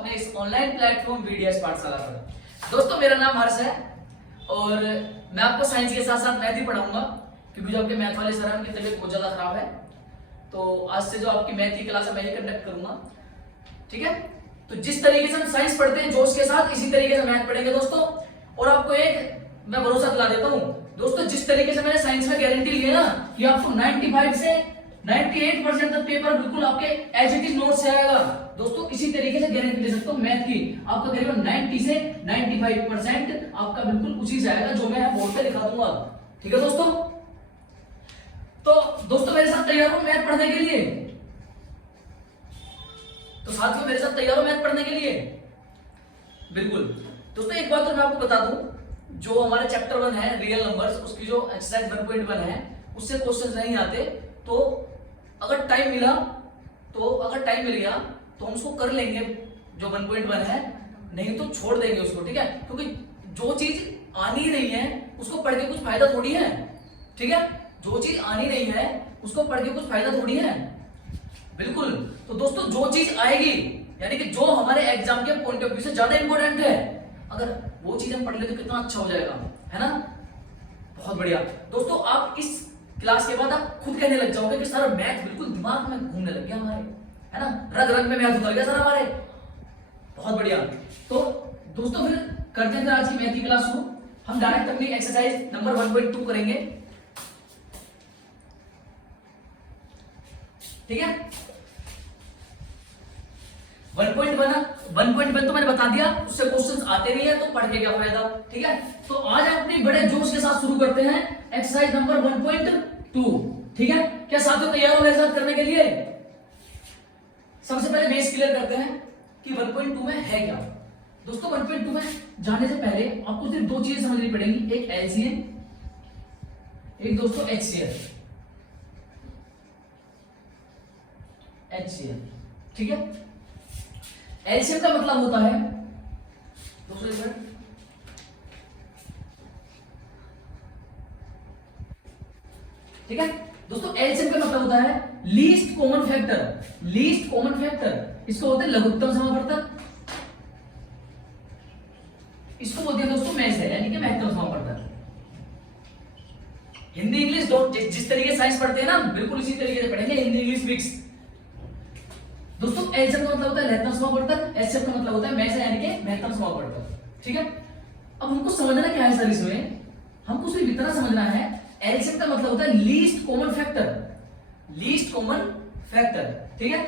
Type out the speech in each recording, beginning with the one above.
अपने इस online platform VDS पाठशाला पर। दोस्तों मेरा नाम हर्ष है और मैं आपको साइंस के साथ साथ मैथ भी पढ़ाऊंगा, क्योंकि जो आपके मैथ वाले सर हैं उनकी तबीयत बहुत ज्यादा खराब है। तो आज से जो आपकी मैथ की क्लास है मैं ही कंडक्ट करूंगा, ठीक है। तो जिस तरीके से हम साइंस पढ़ते हैं जोश के साथ, इसी तरीके से मैथ पढ़ेंगे दोस्तों। और आपको एक मैं भरोसा दिला देता हूं दोस्तों, जिस तरीके से मैंने साइंस में गारंटी ली है ना कि आपको 95 से 98% तक पेपर बिल्कुल आपके एज इट इज नोट से आएगा दोस्तों, इसी तरीके से गारंटी ले सकता हूं मैथ की। आपका करीबन 90 से 95% आपका बिल्कुल उसी से आएगा जो मैं बोर्ड पे दिखा दूंगा, ठीक है दोस्तों। तो दोस्तों मेरे साथ तैयार हो मैथ पढ़ने के लिए? तो साथियों मेरे साथ तैयार हो मैथ पढ़ने के लिए? बिल्कुल दोस्तों। एक बात तो मैं आपको बता दूं, जो हमारे चैप्टर 1 है रियल नंबर्स, उसकी जो एक्सरसाइज 1.1 है उससे क्वेश्चंस नहीं आते। तो अगर टाइम मिल गया तो हम उसको कर लेंगे जो 1.1 है, नहीं तो छोड़ देंगे उसको, ठीक है। क्योंकि जो चीज आनी नहीं है उसको पढ़ के कुछ फायदा थोड़ी है, ठीक है। जो चीज आनी नहीं है उसको पढ़ के कुछ फायदा थोड़ी है, बिल्कुल। तो दोस्तों जो चीज आएगी, यानी कि जो हमारे एग्जाम के पॉइंट ऑफ व्यू से ज्यादा इंपॉर्टेंट है, अगर वो चीज हम पढ़ ले तो कितना अच्छा हो जाएगा, है ना। बहुत बढ़िया दोस्तों। आप इस क्लास के बाद आप खुद कहने लग जाओगे कि सर मैथ बिल्कुल दिमाग में घूमने लग गया हमारे, है ना, रग रग में मैथ उतर गया सर हमारे। बहुत बढ़िया। तो दोस्तों फिर करते हैं आज की मैथ की क्लास शुरू। हम डायरेक्ट अपनी एक्सरसाइज नंबर 1.2 करेंगे, ठीक है। 1.1 तो मैंने बता दिया, उससे क्वेश्चंस आते नहीं है तो पढ़ के क्या फायदा, ठीक है। तो आज हम अपनी बड़े जोश के साथ शुरू करते हैं एक्सरसाइज नंबर 1.2, ठीक है। क्या साथियों तैयार हो मेरे साथ करने के लिए? सबसे पहले बेस क्लियर करते हैं कि 1.2 में है क्या। दोस्तों 1.2 में जाने से पहले आपको सिर्फ दो चीजें समझनी पड़ेंगी, एक एलसीएम, एक दोस्तों एचसीएफ, ठीक है। एलसीएम का मतलब होता है दोस्तों, एक मिनट, ठीक है दोस्तों। एलसीएम का मतलब होता है least common factor. Least common factor इसको बोलते हैं लघुत्तम समापवर्तक, इसको बोलते हैं दोस्तों मेष है, यानी कि महत्तम समापवर्तक। हिंदी इंग्लिश जिस तरीके साइंस पढ़ते हैं ना बिल्कुल इसी तरीके से पढ़ेंगे, हिंदी इंग्लिश मिक्स। दोस्तों एलसीएम का मतलब होता है लघुत्तम समापवर्तक, एचसीएफ का मतलब होता है मेष यानी कि महत्तम समापवर्तक, ठीक है। अब हमको समझना क्या है सर, इसमें हमको सिर्फ इतना समझना है, एलसीएम का मतलब होता है least common factor, least common factor, ठीक है।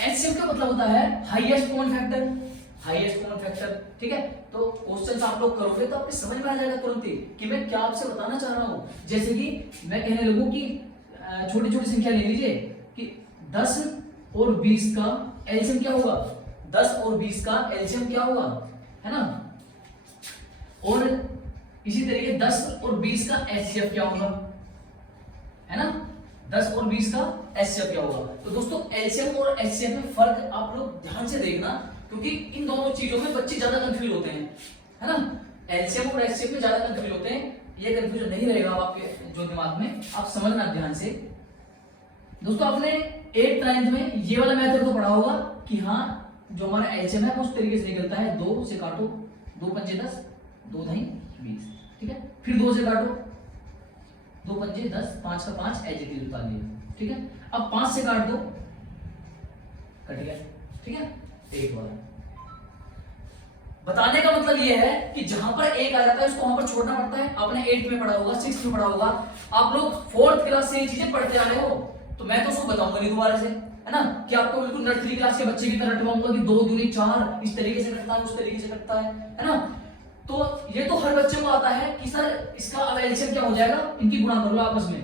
एचसीएफ का मतलब होता है highest common factor, highest common factor, ठीक है। तो क्वेश्चंस आप लोग करोगे तो आपको समझ में आ जाएगा तुरंत ही कि मैं क्या आपसे बताना चाह रहा हूं। जैसे कि मैं कहने लगूं कि छोटी छोटी संख्या ले लीजिए कि 10 और 20 का एलसीएम क्या होगा, 10 और 20 का एलसीएम क्या होगा, है ना। और इसी तरीके 10 और 20 का एचसीएफ क्या होगा, है ना, 10 और 20 का एचसीएफ क्या होगा। तो दोस्तों एलसीएम और एचसीएफ में फर्क आप लोग ध्यान से देखना, क्योंकि इन दोनों चीजों में बच्चे ज्यादा कंफ्यूज होते हैं, है ना। एलसीएम और एचसीएफ में ज्यादा कंफ्यूज होते हैं, ये कंफ्यूजन नहीं रहेगा आपके जो दिमाग में, आप समझना ध्यान से। दोस्तों आपने 8th 9th में ये वाला मेथड तो पढ़ा होगा कि हाँ जो हमारा एलसीएम है उस तरीके से निकलता है, 2 से काटो, 2 पंजे 10, 2 दही 20, ठीक है। फिर 2 से काटो, 2 पंजे 10, 5 का 5 एज इट इज उतार लिया, ठीक है। अब 5 से काट दो, कट गया, ठीक है। एक बार बताने का मतलब ये है कि जहां पर एक आ जाता है उसको वहां पर छोड़ना पड़ता है। आपने 8th में पढ़ा होगा, 6th में पढ़ा होगा, आप लोग 4th क्लास से ये चीजें पढ़ते आ रहे हो, तो मैं तो उसको बताऊंगा नहीं दोबारा से, है ना, कि आपको बिल्कुल नर्सरी क्लास के बच्चे की तरह रटवाऊंगा कि 2 दूनी 4 इस तरीके से करता है, उस तरीके से करता है ना। तो ये तो हर बच्चे को आता है कि सर इसका अब एलसीएम क्या हो जाएगा, इनकी गुणा कर लो आपस में,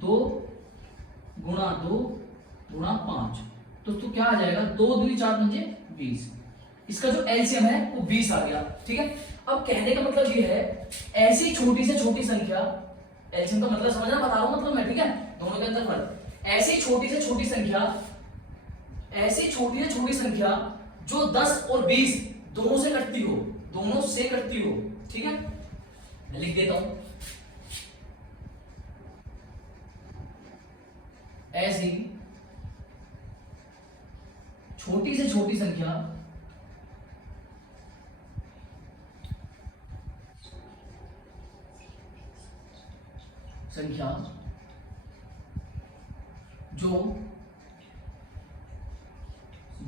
2 गुणा 2 गुणा 5, तो क्या आ जाएगा, 2 दूनी 4 पंजे 20। इसका जो एलसीएम है वो 20 आ गया, ठीक है। अब कहने का मतलब ये है ऐसी छोटी से छोटी संख्या, एलसीएम का मतलब समझना बता रहा हूं मतलब मैं, ठीक है, दोनों के अंदर फर्क। ऐसी छोटी से छोटी संख्या, ऐसी छोटी से छोटी संख्या जो 10 और 20 दोनों से कटती हो, दोनों से कटती हो, ठीक है। मैं लिख देता हूं, ऐसी छोटी से छोटी संख्या संख्या जो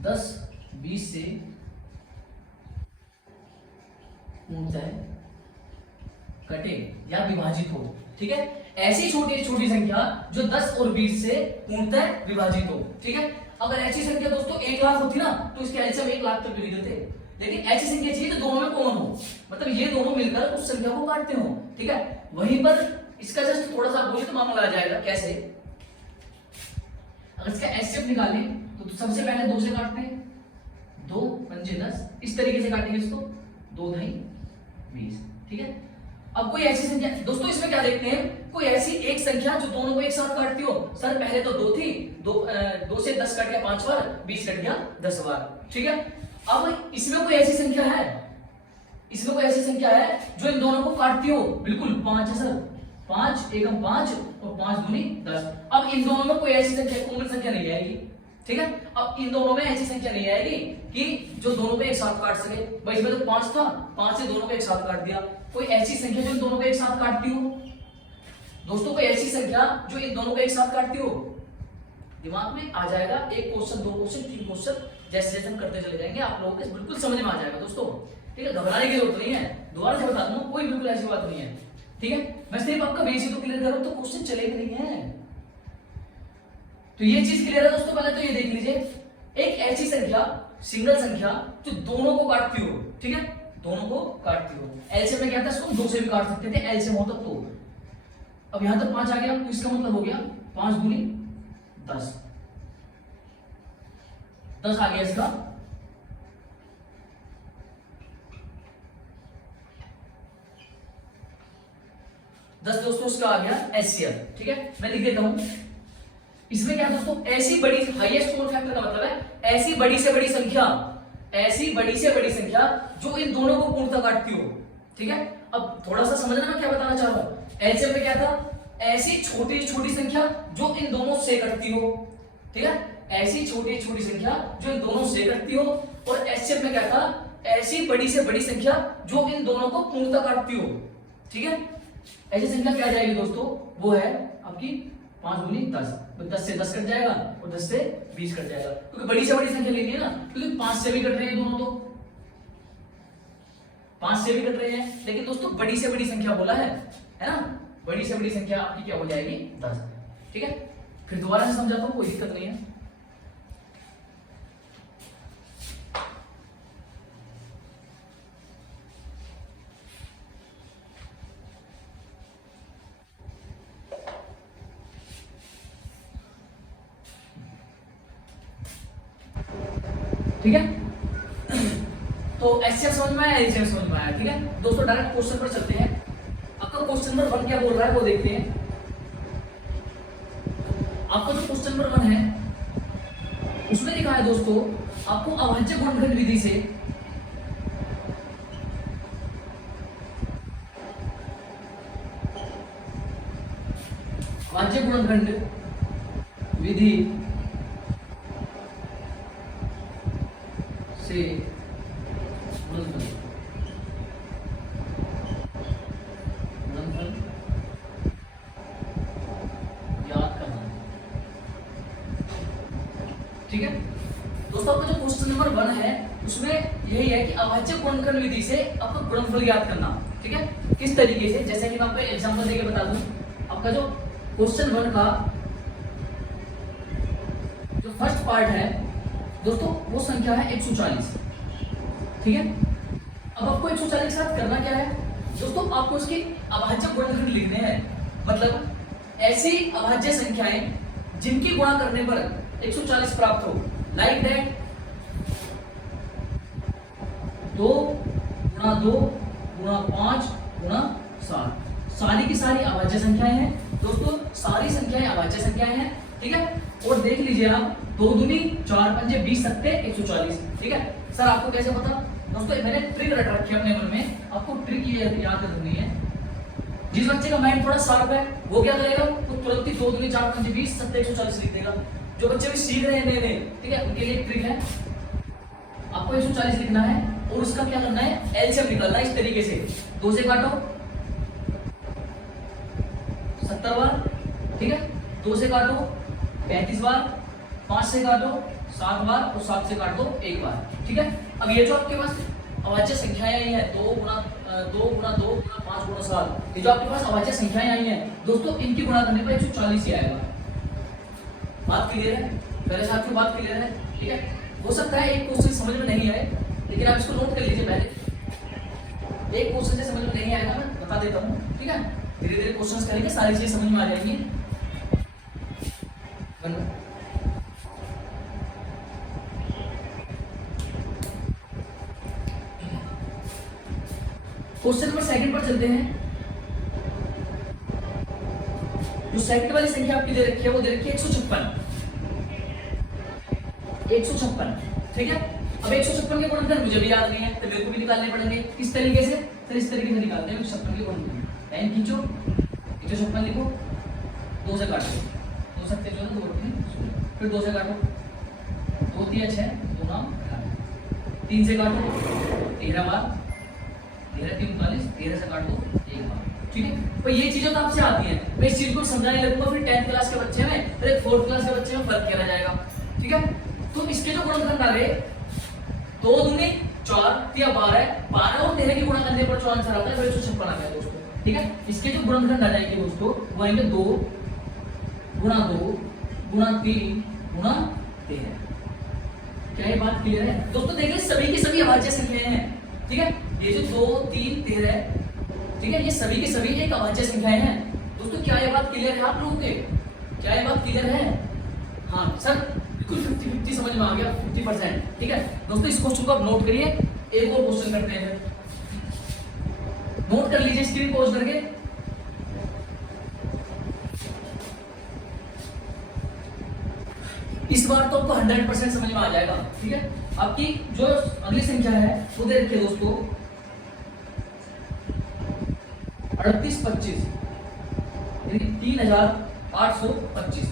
10, 20 से पूर्णतः कटे या विभाजित हो। ठीक है, ऐसी छोटी छोटी संख्या जो 10 और 20 से पूर्णतः विभाजित हो। ठीक है, अगर ऐसी संख्या दोस्तों 1 लाख होती ना तो इसके एलसीएम 1 लाख तक भी लिख देते, लेकिन ऐसी संख्या चाहिए जो दोनों में कॉमन हो, मतलब ये दोनों मिलकर उस संख्या को काटते हो। ठीक है, वहीं पर इसका जस्ट थोड़ा सा अपोजिट मामला आ जाएगा। कैसे? अगर इसका एलसीएम निकालें तो सबसे पहले 2 से काटते हैं, 2 पंजे 10, इस तरीके से काटेंगे इसको, 2 ढाई 20। ठीक है, अब कोई ऐसी संख्या दोस्तों इसमें क्या देखते हैं, कोई ऐसी एक संख्या जो दोनों को एक साथ काटती हो। सर पहले तो 2 थी, 2 से 10 कट गया 5 बार, 20 कट गया 10 बार। ठीक है, अब इसमें कोई ऐसी संख्या है, इसमें कोई ऐसी संख्या है जो इन दोनों को काटती हो। बिल्कुल 5 है सर, 5 एकम 5 और 5 दूनी 10। अब इन दोनों में कोई ऐसी संख्या, कॉमन संख्या नहीं आएगी। ठीक है, अब इन दोनों में ऐसी संख्या नहीं आएगी कि जो दोनों को एक साथ काट सके। भाई इसमें तो 5 था, 5 से दोनों को एक साथ काट दिया। कोई ऐसी संख्या जो इन दोनों को एक साथ काटती हो दोस्तों, कोई ऐसी संख्या जो इन दोनों को एक साथ काटती हो। दिमाग में आ जाएगा, एक क्वेश्चन, 2 क्वेश्चन, 3 क्वेश्चन, जैसे जैसे हम करते चले जाएंगे आप लोगों को बिल्कुल समझ में आ जाएगा दोस्तों। ठीक है, घबराने की जरूरत नहीं है, दोबारा से बता दूं, कोई बिल्कुल ऐसी बात नहीं है। ठीक है, मैं सिर्फ आपका बेसिक तो क्लियर कर रहा हूं, तो क्वेश्चन चलेगा नहीं है। तो ये चीज क्लियर है दोस्तों। पहले तो ये देख लीजिए, एक ऐसी संख्या, सिंगल संख्या जो दोनों को काटती हो। ठीक है, दोनों को काटती हो। एलसीएम में क्या था, इसको 2 से भी काट सकते थे, एलसीएम हो तब तो। अब यहां तक 5 आ गया, तो इसका मतलब हो गया 5 दूनी 10, 10 आ गया इसका। दोस्तों इसका आ गया एचसीएफ। ठीक है, मैं लिख देता हूं। इसमें क्या दोस्तों, ऐसी बड़ी, हाईएस्ट कॉमन फैक्टर का मतलब है ऐसी बड़ी से बड़ी संख्या, ऐसी बड़ी से बड़ी संख्या जो इन दोनों को पूर्णतः काटती हो। ठीक है, अब थोड़ा सा समझना मैं क्या बताना चाह रहा हूं। एलसीएम में क्या था, ऐसी छोटी छोटी संख्या जो इन दोनों से कटती हो। ठीक है, ऐसी छोटी छोटी संख्या जो इन दोनों से कटती हो। और एचसीएफ में क्या था, ऐसी बड़ी से बड़ी संख्या जो इन दोनों को पूर्णतः काटती हो। ठीक है, ऐसी संख्या क्या जाएगी दोस्तों, वो है आपकी 5 दूनी 10, 10 से 10 कट जाएगा और 10 से 20 कट जाएगा, क्योंकि बड़ी से बड़ी संख्या लेनी है ना, क्योंकि 5 से भी कट रहे हैं दोनों, तो 5 से भी कट रहे हैं। लेकिन दोस्तों बड़ी से बड़ी संख्या बोला है ना, बड़ी से बड़ी संख्या आपकी क्या हो जाएगी, 10। ठीक है, फिर दोबारा से समझाता हूं, कोई दिक्कत नहीं है। ठीक है, तो एचसीएफ समझ में आया, एचसीएफ समझ में आया। ठीक है दोस्तों, डायरेक्ट क्वेश्चन पर चलते हैं। आपका क्वेश्चन नंबर 1 क्या बोल रहा है वो देखते हैं। आपका जो क्वेश्चन नंबर 1 है उसमें लिखा है दोस्तों, आपको अभाज्य गुणनखंड विधि से अभाज्य गुणनखंड विधि से गुणनफल याद करना। ठीक है दोस्तों, आपका जो क्वेश्चन नंबर 1 है उसमें यही है कि अभाज्य गुणनखंड विधि से आपको गुणनफल याद करना। ठीक है, किस तरीके से, जैसे कि मैं आपको एग्जांपल देके बता दूं। आपका जो क्वेश्चन 1 का जो फर्स्ट पार्ट है दोस्तों, वो संख्या है 140। ठीक है, अब आपको 140 के साथ करना क्या है दोस्तों, आपको इसके अभाज्य गुणनखंड लिखने हैं। मतलब ऐसी अभाज्य संख्याएं जिनकी गुणा करने पर 140 प्राप्त हो। लाइक दैट 2 गुणा 2 गुणा 5 गुणा 7, सारी की सारी अभाज्य संख्याएं हैं दोस्तों, सारी संख्याएं अभाज्य संख्याएं हैं। ठीक है, और देख लीजिए आप, 2 दूनी 4 पंजे 20 सकते 140। ठीक है सर, आपको कैसे पता दोस्तों, मैंने ट्रिक रट रखी है अपने मन में, आपको ट्रिक याद करनी है। जिस बच्चे का माइंड थोड़ा शार्प है वो क्या करेगा, तो तुरंत ही 2 दूनी 4 पंजे 20 सकते 140 लिख देगा। जो बच्चे भी सीख रहे हैं नए नए, ठीक है, उनके लिए ट्रिक है, आपको 140 लिखना है और उसका क्या करना है, एलसीएम निकालना है। इस तरीके से 2 से काटो 70 बार, ठीक है। 2 से काटो 35 बार, 5 से काटो 7 बार और 7 से काट दो 1 बार, ठीक है। अब ये जो आपके पास अभाज्य संख्याएं आई हैं 2 गुना 2 गुना 2 गुना 5 गुना 7, ये जो आपके पास अभाज्य संख्याएं आई हैं दोस्तों, इनकी गुणा करने पर 140 ही आएगा। बात क्लियर है? पहले साथ में बात क्लियर है, ठीक है। हो सकता है एक क्वेश्चन समझ में नहीं आए, लेकिन आप इसको नोट कर लीजिए पहले। एक क्वेश्चन से समझ में नहीं आएगा, मैं बता देता हूँ, ठीक है। धीरे धीरे क्वेश्चंस करेंगे, सारी चीजें समझ में आ जाएंगी। क्वेश्चन नंबर सेकंड पर चलते हैं। जो सेकंड वाली संख्या आपकी दे रखी है वो दे रखी है 156, 156, ठीक है। अब 156 के गुणनखंड मुझे भी याद नहीं है, तो मेरे को भी निकालने पड़ेंगे। किस तरीके से? सर इस तरीके से निकालते हैं 156 के गुणनखंड। लाइन खींचो, 156 लिखो, 2 से काटो, 2 सकते जो है 2 फिर 2 से काटो, 2 3 6 2 9 3 से काटो 13 बार, 13 3 39, 13 से काट दो 1 बार, ठीक है। तो ये चीजें तो आपसे आती हैं, मैं इस चीज को समझाने लगूंगा फिर 10th क्लास के बच्चे में, फिर एक 4th क्लास के बच्चे में फर्क किया जाएगा, ठीक है। तो इसके जो गुणनखंड आ गए 2 दूनी 4 या 12, 12 और 13 की गुणा करने पर जो आंसर आता है वो 156 आ गया दोस्तों, ठीक है। इसके जो गुणनखंड आ जाएंगे दोस्तों वो आएंगे 2 गुणा 2 गुणा 3 गुणा 13। क्या ये बात क्लियर है दोस्तों? देखिए सभी की सभी अभाज्य संख्याएं हैं, ठीक है। ये जो 2 3 13, ठीक है, ये सभी के सभी एक अभाज्य संख्याएं हैं दोस्तों। क्या ये बात क्लियर है आप लोगों के? क्या ये बात क्लियर है? हाँ सर बिल्कुल 50-50 समझ में आ गया, 50%, ठीक है दोस्तों। इस क्वेश्चन को आप नोट करिए, एक और क्वेश्चन करते हैं, नोट कर लीजिए स्क्रीन पॉज करके। इस बार तो आपको 100% समझ में आ जाएगा, ठीक है। आपकी जो अगली संख्या है वो दे रखिए दोस्तों 3825, यानी 3825,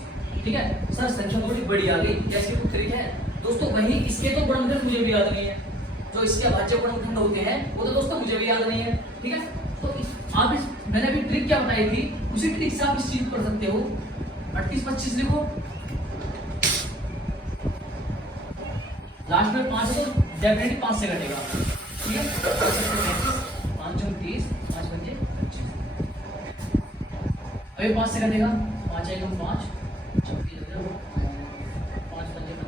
ठीक है। सर संख्या थोड़ी बड़ी आ गई, कैसे कुछ तरीके है दोस्तों? वही इसके तो गुणनखंड मुझे भी याद नहीं है, जो इसके अभाज्य गुणनखंड होते हैं वो तो दोस्तों मुझे भी याद नहीं है, ठीक है। तो आप मैंने अभी ट्रिक क्या बताई थी, उसी ट्रिक से आप इस चीज कर सकते हो। 3825 लिखो, लास्ट में 5 है तो डेफिनेटली 5 से कटेगा, ठीक है। 5 30, 5 5 25, अभी 5 से कटेगा, 5 1 5 26, 5 5 25 और 5 3 15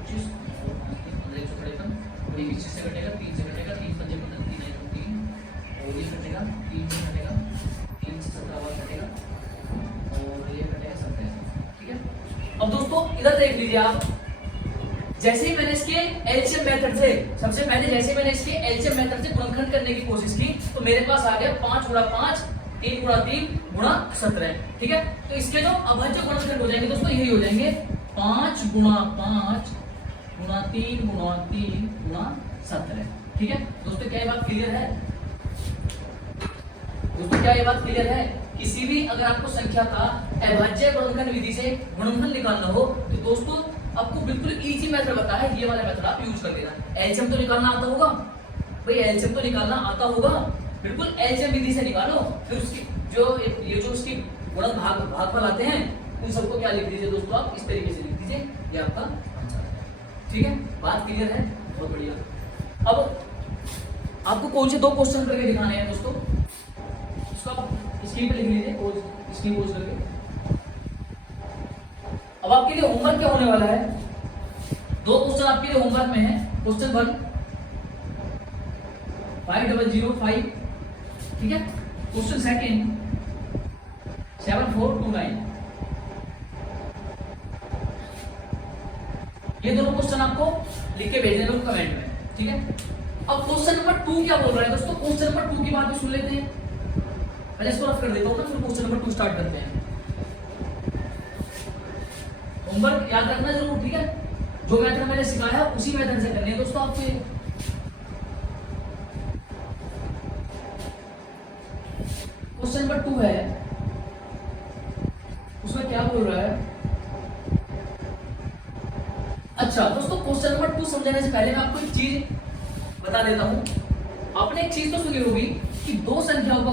153, और ये 25 से कटेगा, 3 से कटेगा, 3 5 15 3 1 3, और ये कटेगा 3 से कटेगा, 3 से 17 बार कटेगा, और ये कटेगा 27, ठीक है। अब दोस्तों इधर देख लीजिए आप, जैसे ही मैंने इसके एलसीएम मेथड से, सबसे पहले जैसे मैंने इसके एलसीएम मेथड से गुणनखंड करने की कोशिश की तो मेरे पास आ गया 5 गुणा 5 3 गुणा 3 गुणा 17, ठीक है। तो इसके जो अभाज्य गुणनखंड हो जाएंगे दोस्तों यही हो जाएंगे 5 गुणा 5 गुणा 3 गुणा 3 गुणा 17, ठीक है दोस्तों। क्या ये बात क्लियर है दोस्तों? क्या ये बात क्लियर है? किसी भी अगर आपको संख्या का अभाज्य गुणनखंड विधि से गुणनखंड निकालना हो तो दोस्तों आपको बिल्कुल इजी मेथड बता है, ये वाला मेथड आप यूज कर देना। एलसीएम तो निकालना आता होगा भाई, एलसीएम तो निकालना आता होगा, बिल्कुल एलसीएम विधि से निकालो, फिर उसकी जो ये जो उसकी गुणन भागफल आते हैं उन सबको क्या लिख दीजिए दोस्तों, आप इस तरीके से लिख दीजिए, ये आपका आंसर है, ठीक है। बात क्लियर है? बहुत बढ़िया। अब आपको कौन से 2 क्वेश्चन करके दिखाने हैं दोस्तों, उसको आप स्क्रीन पे लिख लीजिए, स्क्रीन पोज करके। अब आपके लिए होमवर्क क्या होने वाला है, 2 क्वेश्चन आपके लिए होमवर्क में है। क्वेश्चन 1 5005, ठीक है। क्वेश्चन सेकंड 7429, ये दोनों क्वेश्चन आपको लिख के भेजने हैं कमेंट में, ठीक है। अब क्वेश्चन नंबर 2 क्या बोल रहा है दोस्तों? क्वेश्चन नंबर 2 की बात भी सुन लेते हैं, पहले इसको रफ कर देता हूं ना, फिर क्वेश्चन नंबर 2 स्टार्ट करते हैं। होमवर्क याद रखना जरूर, ठीक है। जो मेथड मैंने सिखाया उसी मेथड से करनी है दोस्तों आपको। क्वेश्चन नंबर 2 है, उसमें क्या बोल रहा है? अच्छा दोस्तों, क्वेश्चन नंबर 2 समझाने से पहले मैं आपको एक चीज बता देता हूं। आपने एक चीज तो सुनी होगी कि 2 संख्याओं का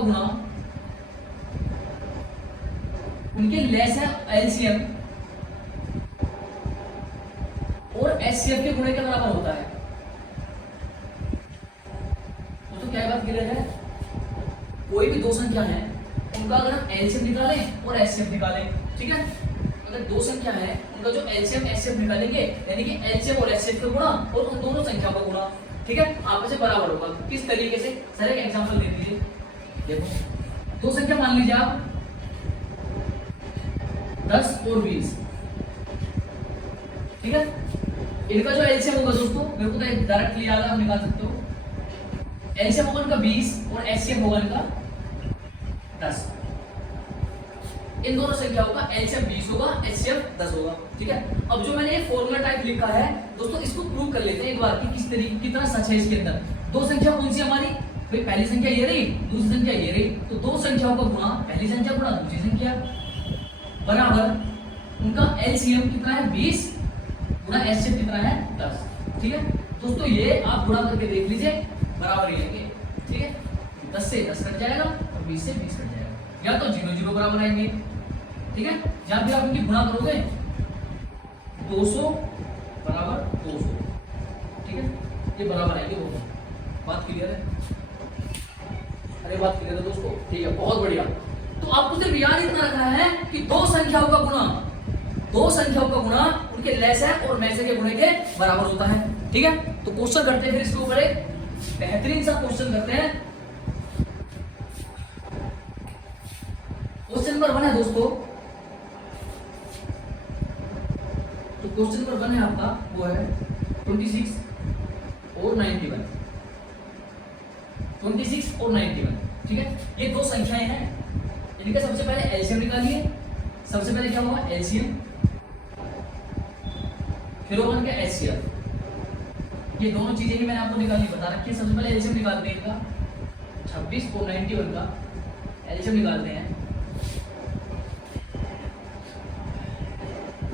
उनके लेस है एलसीएम और एचसीएफ के गुणे के बराबर होता है। तो क्या बात क्लियर है? कोई भी दो संख्या है उनका अगर हम एलसीएम निकालें और एचसीएफ निकालें, ठीक है, अगर दो संख्या है उनका जो एलसीएम एचसीएफ निकालेंगे यानी कि एलसीएम और एचसीएफ का गुणा और उन दोनों संख्याओं का गुणा, ठीक है, आपस में बराबर होगा। किस तरीके से? सर एक एग्जांपल दे दीजिए। देखो दो संख्या मान लीजिए आप 10 और 20, ठीक है, इनका जो एलसीएम होगा दोस्तों, मेरे को तो डायरेक्टली याद है, आप निकाल सकते हो। एलसीएम होगा इनका 20 और एचसीएफ होगा इनका 10। इन दोनों संख्याओं का एलसीएम 20 होगा, एचसीएफ 10 होगा, ठीक है। अब जो मैंने ये फॉर्मूला टाइप लिखा है दोस्तों, इसको प्रूव कर लेते हैं एक बार कि किस तरीके कितना सच है इसके अंदर। दो संख्या कौन सी हमारी? भाई पहली संख्या ये रही, दूसरी संख्या ये रही, तो दो संख्याओं का गुणा पहली संख्या गुणा दूसरी संख्या बराबर उनका एलसीएम कितना है 20 गुणा एचसीएफ कितना है 10, ठीक है दोस्तों। ये आप गुणा करके देख लीजिए, बराबर ही लेंगे, ठीक है। 10 से 10 कट जाएगा और 20 से 20 कट जाएगा, या तो 0 0 बराबर आएंगे, ठीक है। जहां भी आप इनकी गुणा करोगे 200 बराबर 200, ठीक है, ये बराबर आएंगे दोनों। बात क्लियर है? अरे बात क्लियर है दोस्तों, ठीक है, बहुत बढ़िया। तो आपको सिर्फ याद इतना रखना है कि दो संख्याओं का गुणा उनके लेस है और मैसे के गुणे के बराबर होता है, ठीक है। तो क्वेश्चन करते हैं फिर इसके ऊपर एक बेहतरीन सा क्वेश्चन करते हैं। क्वेश्चन नंबर 1 है दोस्तों, तो क्वेश्चन नंबर 1 है आपका, वो है 26 और 91, 26 और 91, ठीक है। ये दो संख्याएं हैं, इनका सबसे पहले एलसीएम निकालिए। सबसे पहले क्या होगा? एलसीएम, फिर होगा इनका एचसीएफ। ये दोनों चीजें ही मैंने आपको निकालनी बता रखी है। सबसे पहले एलसीएम निकालते हैं इनका, 26 और 91 का एलसीएम निकालते हैं।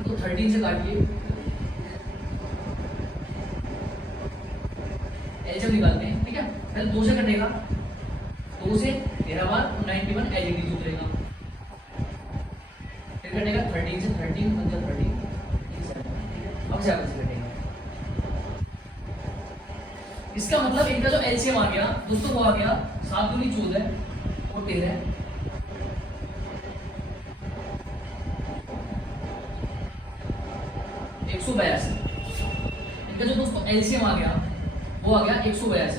तो 13 से काटिए, एलसीएम निकालते हैं, ठीक है। पहले 2 से कटेगा, 2 से 13 बार और 91 एज इट इज उतरेगा। फिर कटेगा 13 से 13 पंजा 13, अब से आगे से कटेगा। इसका मतलब इनका जो एलसीएम आ गया दोस्तों, वो आ गया 7 दूनी 14 और 13, 182। इनका जो दोस्तों एलसीएम आ गया वो आ गया 182।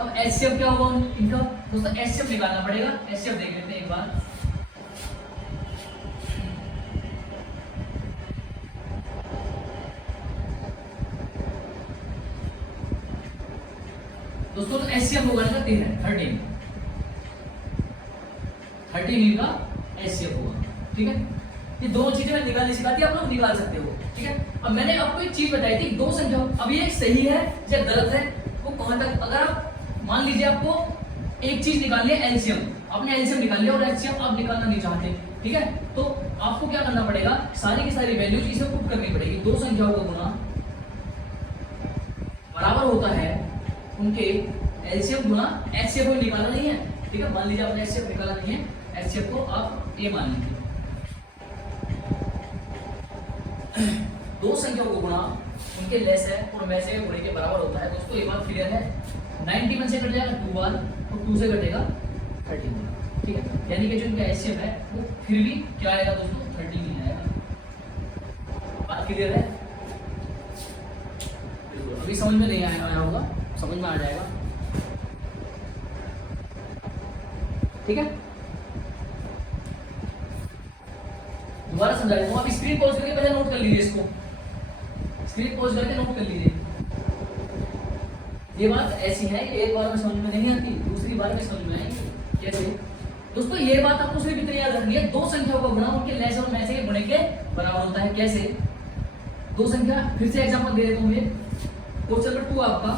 अब एचसीएफ क्या होगा इनका दोस्तों? एचसीएफ निकालना पड़ेगा। एचसीएफ देख लेते हैं एक बार। दोस्तों तो एचसीएफ होगा इनका 13 इनका एचसीएफ होगा, ठीक है। ये दोनों चीजें मैंने निकालनी सिखाती है, आप लोग निकाल सकते हो, ठीक है। अब मैंने आपको एक चीज बताई थी, दो संख्या, अब ये सही है या गलत है वो कहां तक, अगर आप मान लीजिए आपको एक चीज निकालनी है एलसीएम, आपने एलसीएम निकाल लिया और एचसीएफ आप निकालना नहीं चाहते, ठीक है, तो आपको क्या करना पड़ेगा? सारी की सारी वैल्यूज इसे पुट करनी पड़ेगी। दो संख्याओं का गुणा बराबर होता है उनके एलसीएम गुणा एचसीएफ को निकालना नहीं है, ठीक है। मान लीजिए आपने एचसीएफ निकाला नहीं है, एचसीएफ को आप ए मान लीजिए। दो संख्याओं को गुणा उनके लेस है और मैसे के गुणे के बराबर होता है दोस्तों, ये बात क्लियर है। 91 से कट जाएगा 2 बार और 2 से कटेगा 13, ठीक है। यानी कि जो इनका एचसीएफ है वो फिर भी क्या आएगा दोस्तों? 13 ही आएगा। बात क्लियर है? अभी समझ में नहीं आया होगा, समझ में आ जाएगा, ठीक है। दोबारा समझा देता हूं, आप स्क्रीन पॉज करके पहले नोट कर लीजिए इसको, स्क्रीन पॉज करके नोट कर लीजिए। ये बात ऐसी है कि एक बार में समझ में नहीं आती, दूसरी बार में समझ में आएगी। कैसे दोस्तों? ये बात आपको सिर्फ इतनी याद रखनी है, दो संख्याओं का गुणा उनके लेस और मैसे के गुणे के बराबर होता है। कैसे? दो संख्या, फिर से एग्जांपल दे देता हूं। ये क्वेश्चन नंबर 2 आपका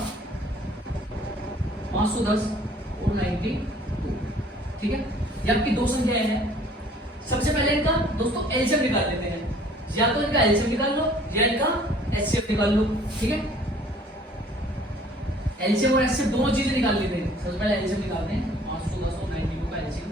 510 और 92, ठीक है। ये आपकी दो संख्याएं हैं। सबसे पहले इनका दोस्तों एलसीएम निकाल लेते हैं, या तो इनका एलसीएम निकाल लो या इनका एचसीएफ निकाल लो, ठीक है। एलसीएम और एचसीएफ दोनों चीजें निकाल लेते हैं। सबसे पहले एलसीएम निकालते हैं, 510 और 92 का एलसीएम।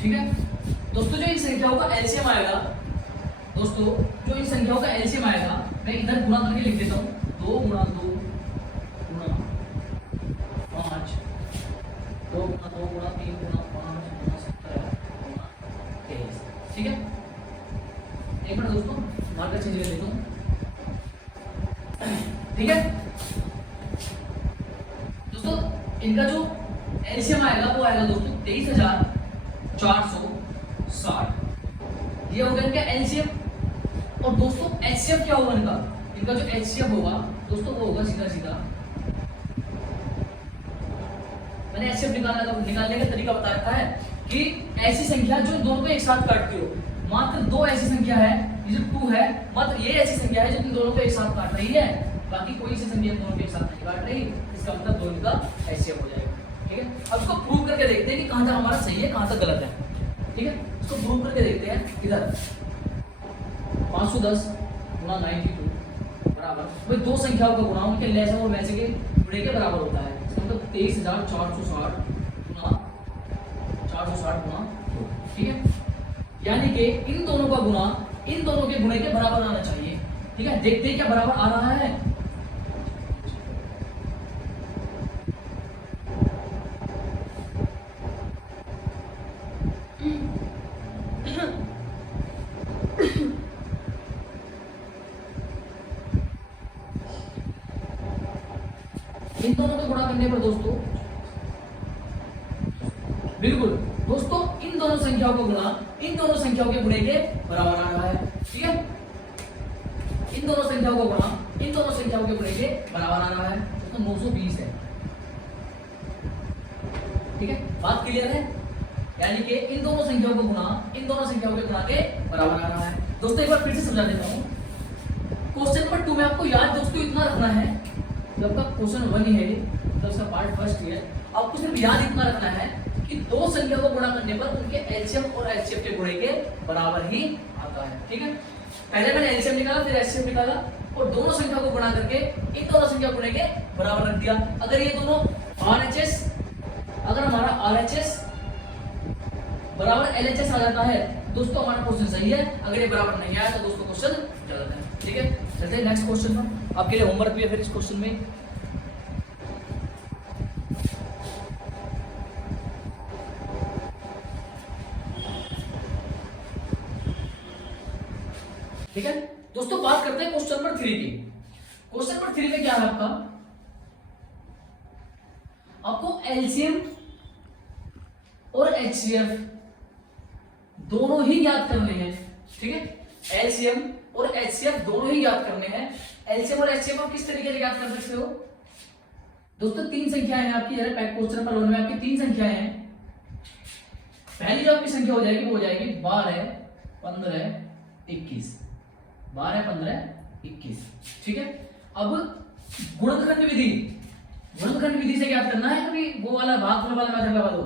ठीक है दोस्तों, जो इन संख्याओं का एलसीएम आएगा दोस्तों, जो इन संख्याओं का एलसीएम आएगा, मैं इधर गुणा करके लिख देता हूँ, 2 गुणा 2 गुणा 5, 2 गुणा 2 गुणा 3 गुणा 5 गुणा 17 गुणा 23। ठीक है, एक मिनट दोस्तों, मार्कर चेंज कर देता हूँ। ठीक है दोस्तों, इनका जो एलसीएम आएगा वो आएगा दोस्तों 23,460। ये हो गया इनका एलसीएम। और दोस्तों एचसीएफ क्या होगा इनका, इनका जो एचसीएफ होगा दोस्तों वो होगा सीधा सीधा, मैंने एचसीएफ निकालने का तरीका बता रखा है कि ऐसी संख्या जो दोनों को एक साथ काटती हो। मात्र 2 ऐसी संख्या है, ये जो 2 है, मात्र ये ऐसी संख्या है जो इन दोनों को एक साथ काट रही है, बाकी कोई सी संख्या दोनों को एक साथ नहीं काट रही, इसका मतलब दोनों का एचसीएफ हो जाएगा। ठीक है, अब इसको प्रूव करके देखते हैं कि कहां तक हमारा सही है कहां तक गलत है। ठीक है, इसको प्रूव करके देखते हैं। इधर 510 गुणा 92 बराबर, भाई 2 संख्याओं का गुणा उनके लहजे और मैसे के गुणे के बराबर होता है। इसका मतलब 23,460 गुणा 460 गुणा 2। ठीक है, यानी कि इन दोनों का गुणा इन दोनों के गुणे के बराबर आना चाहिए। ठीक है, देखते हैं क्या बराबर आ रहा है। इन दोनों को गुणा करने पर दोस्तों, बिल्कुल दोस्तों, इन दोनों संख्याओं को गुणा इन दोनों संख्याओं के गुणे के बराबर आ रहा है। ठीक है, इन दोनों संख्याओं को गुणा इन दोनों संख्याओं के गुणे के बराबर आ रहा है, तो 920 है। ठीक है, बात क्लियर है, यानी कि इन दोनों संख्याओं को गुणा इन दोनों संख्याओं के गुणा के बराबर आ रहा है। दोस्तों एक बार फिर से समझा देता हूं, क्वेश्चन नंबर 2 में आपको याद दोस्तों इतना रखना है, जब का क्वेश्चन 1 ही है, तो उसका पार्ट फर्स्ट ही है, आपको सिर्फ याद इतना रखना है कि 2 संख्या को गुणा करने पर उनके एलसीएम और एचसीएफ के गुणे के बराबर ही आता है। ठीक है, पहले मैंने एलसीएम निकाला, फिर एचसीएफ निकाला, और दोनों संख्या को गुणा करके इन दोनों संख्या गुणे के बराबर रख दिया। अगर ये दोनों आरएचएस, अगर हमारा आरएचएस बराबर एलएचएस आ जाता है दोस्तों, हमारा क्वेश्चन सही है। अगर ये बराबर नहीं आया तो दोस्तों क्वेश्चन गलत है। ठीक है, चलते हैं नेक्स्ट क्वेश्चन पर। आपके लिए होमवर्क भी है फिर इस क्वेश्चन में। ठीक है दोस्तों, बात करते हैं क्वेश्चन नंबर 3 की। क्वेश्चन नंबर 3 में क्या है आपका, आपको एलसीएम और एचसीएफ दोनों ही याद करने हैं। ठीक है, एलसीएम और एचसीएफ दोनों ही याद करने हैं। एलसीएम और एचसीएफ आप किस तरीके से याद कर सकते हो दोस्तों, 3 संख्याएं हैं आपकी, क्वेश्चन नंबर 1 में आपकी 3 संख्याएं हैं। पहली जो आपकी संख्या हो जाएगी वो हो जाएगी 12, 15, 21। 12, 15, 21। ठीक है, अब गुणनखंड विधि, गुणनखंड विधि से याद करना है, कभी वो वाला भागफल वाला मेथड लगा दो।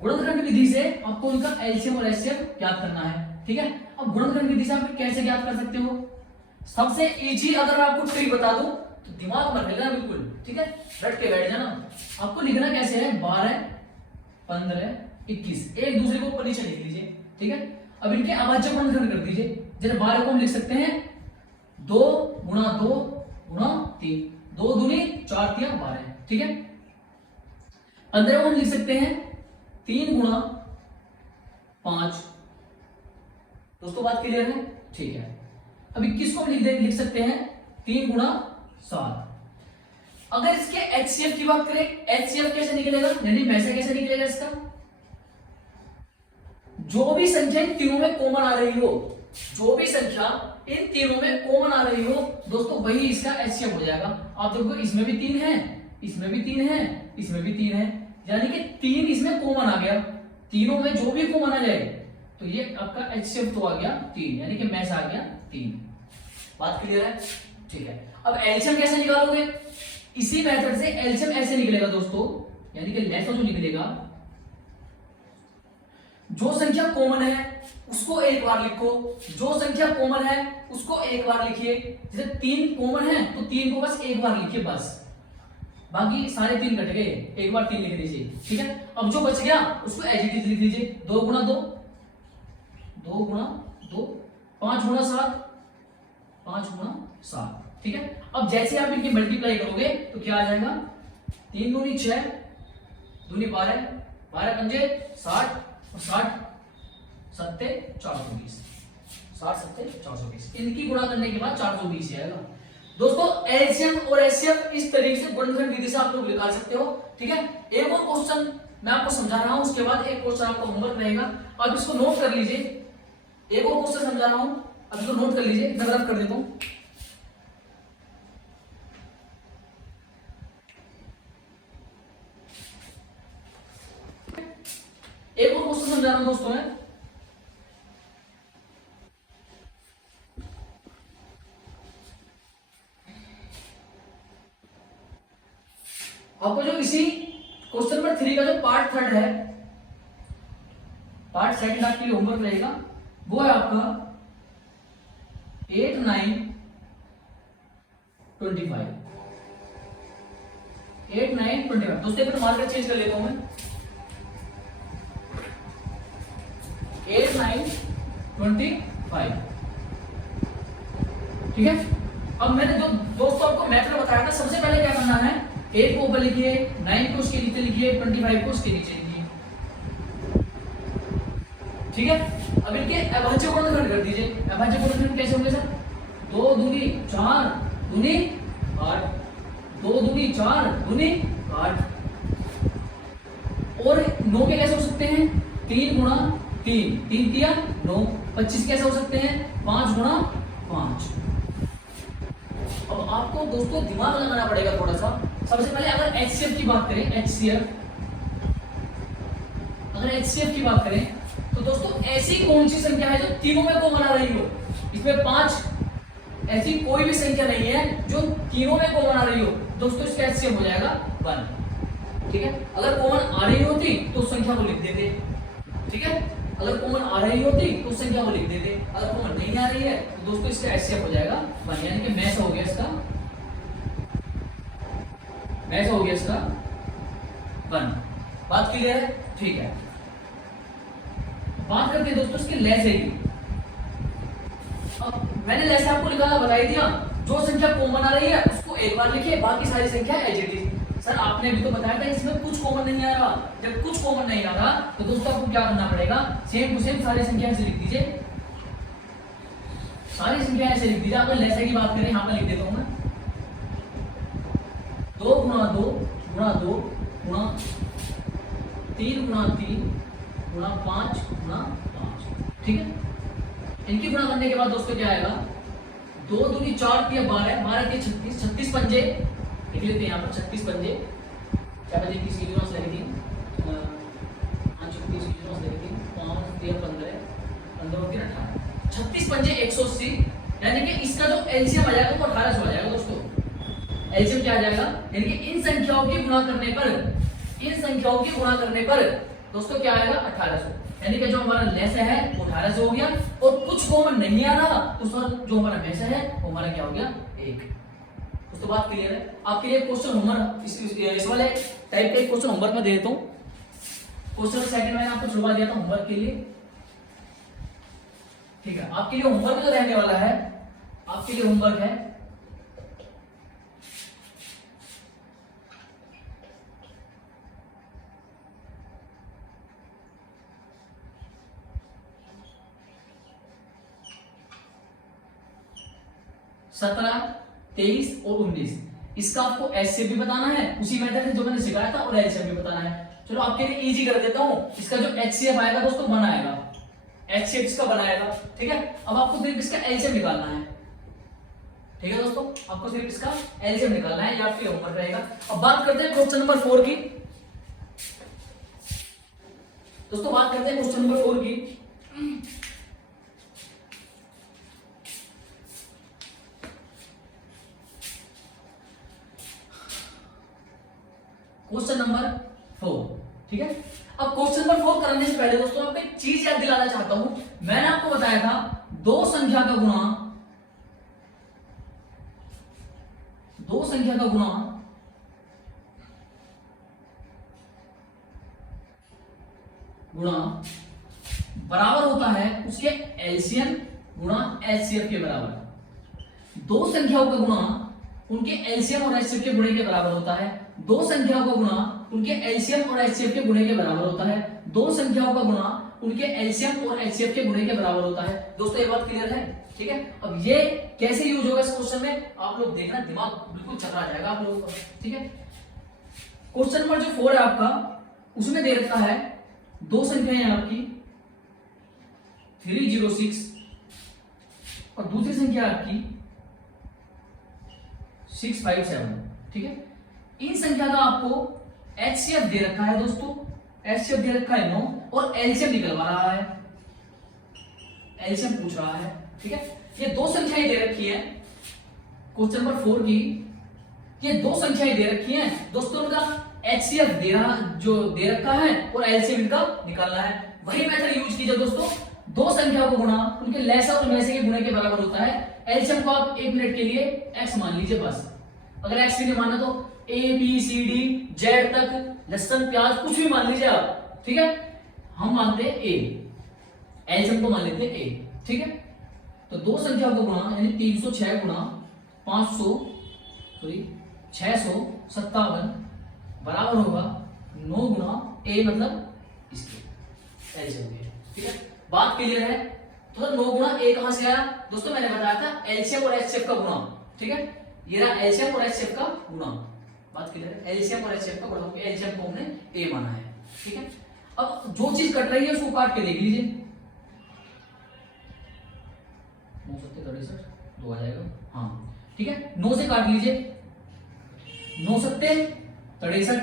गुणनखंड विधि से आपको उनका एलसीएम और एचसीएफ याद करना है। ठीक है, अब गुणनखंड विधि से आप कैसे याद कर सकते हो, सबसे इजी अगर आपको ट्रिक बता दूं तो दिमाग में रहेगा बिल्कुल। ठीक है, रट के बैठ जाना। आपको लिखना कैसे है, 12, 15, 21, एक दूसरे को ऊपर नीचे लिख लीजिए। ठीक है, अब इनके अभाज्य गुणनखंड कर दीजिए। जैसे 12 को हम लिख सकते हैं 2 गुणा 2 गुणा 3, 2 दूनी 4 3 12। ठीक है, 15 को हम लिख सकते हैं 3 गुणा 5। दोस्तों बात क्लियर है? ठीक है, अब 21 को हम लिख सकते हैं 3 गुणा 7। अगर इसके एचसीएफ की बात करें, एचसीएफ कैसे निकलेगा, यानी वैसे कैसे निकलेगा इसका, जो भी संख्या इन तीनों में कॉमन आ रही हो, जो भी संख्या इन तीनों में कॉमन आ रही हो दोस्तों, वही इसका एचसीएफ हो जाएगा। आप देखो इसमें भी 3 है, इसमें भी 3 है, इसमें भी 3 है, यानी कि 3 इसमें कॉमन आ गया। तीनों में जो भी कॉमन आ जाए तो ये आपका एचसीएफ तो आ गया 3, यानी कि मैच आ गया 3। बात क्लियर है? ठीक है, अब एलसीएम कैसे निकालोगे, इसी मेथड से एलसीएम ऐसे निकलेगा दोस्तों, यानी कि लेस जो निकलेगा, जो संख्या कॉमन है उसको एक बार लिखो, जो संख्या कॉमन है उसको एक बार लिखिए। जैसे 3 कॉमन है तो 3 को बस एक बार लिखिए बस। बाकी सारे 3 कट गए, एक बार 3 लिख दीजिए, ठीक है। अब जो बच गया उसको एज इट इज लिख दीजिए, 2 गुणा 2, 2 गुणा 2, 5 गुणा 7, 5 गुणा 7, ठीक है। अब जैसे आप इनकी मल्टीप्लाई करोगे तो क्या आ जाएगा, 3 दूनी 6, दूनी 12, 12 पंजे 60 और 60 सत्ते 420, 60 सत्ते 420, इनकी गुणा करने के बाद 420 आएगा। दोस्तों एलसीएम और एचसीएफ इस तरीके से गुणनखंड विधि से आप लोग निकाल सकते हो, ठीक है। एक और क्वेश्चन मैं आपको समझा रहा हूं, उसके बाद एक क्वेश्चन आपका होमवर्क रहेगा, अब इसको नोट कर लीजिए। एक और क्वेश्चन समझा रहा हूं, अब इसको नोट कर लीजिए, मैं रफ कर देता हूं। एक और क्वेश्चन समझा रहा हूं दोस्तों मैं, आपको जो इसी क्वेश्चन नंबर 3 का जो पार्ट 3 है, पार्ट 2 आपके लिए होमवर्क रहेगा, वो है आपका 8 9 25, 8 9 25। दोस्तों फिर मार्कर चेंज कर लेता हूं मैं, 8 9 25, ठीक है। अब मैंने जो दोस्तों आपको मेथड बताया था, सबसे पहले क्या करना है, 8 को ऊपर लिखिए, 9 को उसके नीचे लिखिए, 25 को उसके नीचे लिखिए, ठीक है। अब इनके अभाज्य गुणनखंड कर दीजिए। अभाज्य गुणनखंड कैसे होंगे सर, 2 दूनी 4 दूनी 8, 2 दूनी 4 दूनी 8, और 9 के कैसे हो सकते हैं, 3 गुणा 3, 3 किया 9, 25 कैसे हो सकते हैं, 5 गुणा 5। अब आपको दोस्तों दिमाग लगाना पड़ेगा थोड़ा सा। सबसे पहले अगर एचसीएफ की बात करें, एचसीएफ, अगर एचसीएफ की बात करें तो दोस्तों ऐसी कौन सी संख्या है जो तीनों में कॉमन आ रही हो, इसमें 5 ऐसी कोई भी संख्या नहीं है जो तीनों में कॉमन आ रही हो, दोस्तों इसका एचसीएफ हो जाएगा 1, ठीक है। अगर कॉमन आ रही होती तो उस संख्या को लिख देते, ठीक है। अगर कॉमन आ रही होती तो उस संख्या को लिख देते, अगर कॉमन नहीं आ रही है तो दोस्तों इसका एचसीएफ हो जाएगा 1, यानी कि मैच हो गया इसका, मैच हो गया इसका 1। बात क्लियर है, ठीक है। बात करते हैं दोस्तों इसके लैसे की। अब मैंने लैसे आपको निकाला बता ही दिया, जो संख्या कॉमन आ रही है उसको एक बार लिखिए, बाकी सारी संख्या एज इट इज। सर आपने भी तो बताया था इसमें कुछ कॉमन नहीं आ रहा, जब कुछ कॉमन नहीं आ रहा तो दोस्तों आपको क्या करना पड़ेगा, सेम टू सेम सारी संख्या ऐसे लिख दीजिए, सारी संख्या ऐसे लिख दीजिए। अगर लैसे की बात करें, यहां पर लिख देता हूं मैं, 2 गुणा 2 गुणा 2 गुणा 3 गुणा 3 गुणा 5 गुणा 5, ठीक है। इनकी गुणा करने के बाद दोस्तों क्या आएगा, 2 दूनी 4 3 12, 12 3 36, 36 पंजे लिख लेते हैं यहाँ पर, 36 पंजे, क्या बजे की सीरीज लगेगी, 36 सीरीज लगेगी, 5 3 15 15 3 18, 36 पंजे 180, यानी कि इसका जो एलसीएम आ जाएगा वो 1800 आ जाएगा दोस्तों। एलसीएम क्या आ जाएगा, यानी कि इन संख्याओं की गुणा करने पर, इन संख्याओं की गुणा करने पर दोस्तों क्या आएगा 1800, यानी कि जो हमारा लेस है वो 1800 हो गया, और कुछ कॉमन नहीं आ रहा तो सर जो हमारा मैस है वो हमारा क्या हो गया 1। दोस्तों बात क्लियर है। आपके लिए क्वेश्चन होमवर्क इस वाले टाइप के क्वेश्चन होमवर्क में दे देता हूं। क्वेश्चन सेकंड मैंने आपको छुड़वा दिया था होमवर्क के लिए, ठीक है। आपके लिए होमवर्क जो रहने वाला है, आपके लिए होमवर्क है सत्रह, 23 और 19। इसका आपको एचसीएफ भी बताना है उसी मेथड से जो मैंने सिखाया था, और एचसीएफ भी बताना है। चलो आपके लिए इजी कर देता हूं, इसका जो एचसीएफ आएगा दोस्तों 1 आएगा, एचसीएफ इसका बनाएगा, ठीक है। अब आपको सिर्फ इसका एलसीएम निकालना है, ठीक है दोस्तों, आपको सिर्फ इसका एलसीएम निकालना है, ये आपके होमवर्क रहेगा। अब बात करते हैं क्वेश्चन नंबर 4 की। दोस्तों बात करते हैं क्वेश्चन नंबर 4 की। क्वेश्चन नंबर 4, ठीक है। अब क्वेश्चन नंबर 4 करने से पहले दोस्तों आपको एक चीज याद दिलाना चाहता हूं। मैंने आपको बताया था दो संख्या का गुणा गुणा बराबर होता है उसके एलसीएम गुणा एचसीएफ के बराबर। दो संख्याओं का गुणा उनके एलसीएम और एचसीएफ के गुणे के बराबर होता है। दो संख्याओं का गुणा उनके एलसीएम और एचसीएफ के गुणे के बराबर होता है। दो संख्याओं का गुणा उनके एलसीएम और एचसीएफ के गुणे के बराबर होता है। दोस्तों ये बात क्लियर है? ठीक है। अब ये कैसे यूज होगा इस क्वेश्चन में, आप लोग देखना, दिमाग बिल्कुल चकरा जाएगा आप लोगों का। ठीक है। क्वेश्चन नंबर जो 4 है आपका, उसमें दे रखा है दो संख्याएं हैं आपकी 306 और दूसरी संख्या आपकी 657। ठीक है। इन संख्या का आपको एचसीएफ दे रखा है दोस्तों, एचसीएफ दे रखा है 9 और एलसीएम निकलवा रहा है, एलसीएम पूछ रहा है। ठीक है। ये दो संख्याएं दे रखी है क्वेश्चन नंबर 4 की, ये दो संख्याएं दे रखी हैं दोस्तों, उनका एचसीएफ जो दे रखा है और एलसीएम इनका निकालना है। वही मेथड यूज कीजिए दोस्तों। दो संख्याओं को गुणा उनके लैसा और मैसे के गुणे के बराबर होता है। एलसीएम को आप 1 मिनट के लिए x मान लीजिए बस। अगर x भी नहीं माना तो a b c d z तक लहसुन प्याज कुछ भी मान लीजिए आप। ठीक है। हम मानते हैं a, एलसीएम को मान लेते हैं a। ठीक है। तो दो संख्याओं को गुणा यानी 306 गुणा 657 बराबर होगा 9 गुणा a, मतलब इसके एलसीएम। ठीक है। बात क्लियर है? तो 9 गुणा a कहां से आया दोस्तों? मैंने बताया था एलसीएम और एचसीएफ का गुणा। ठीक है। ये रहा एलसीएम और एचसीएफ का गुणा। बात क्लियर है? एलसीएम और एचसीएफ का गुणा, एलसीएम को हमने a माना है। ठीक है। अब जो चीज कट रही है उसको काट के देख लीजिए। 9 7 63 2 आ जाएगा। हाँ ठीक है। 9 से काट लीजिए, 9 7 63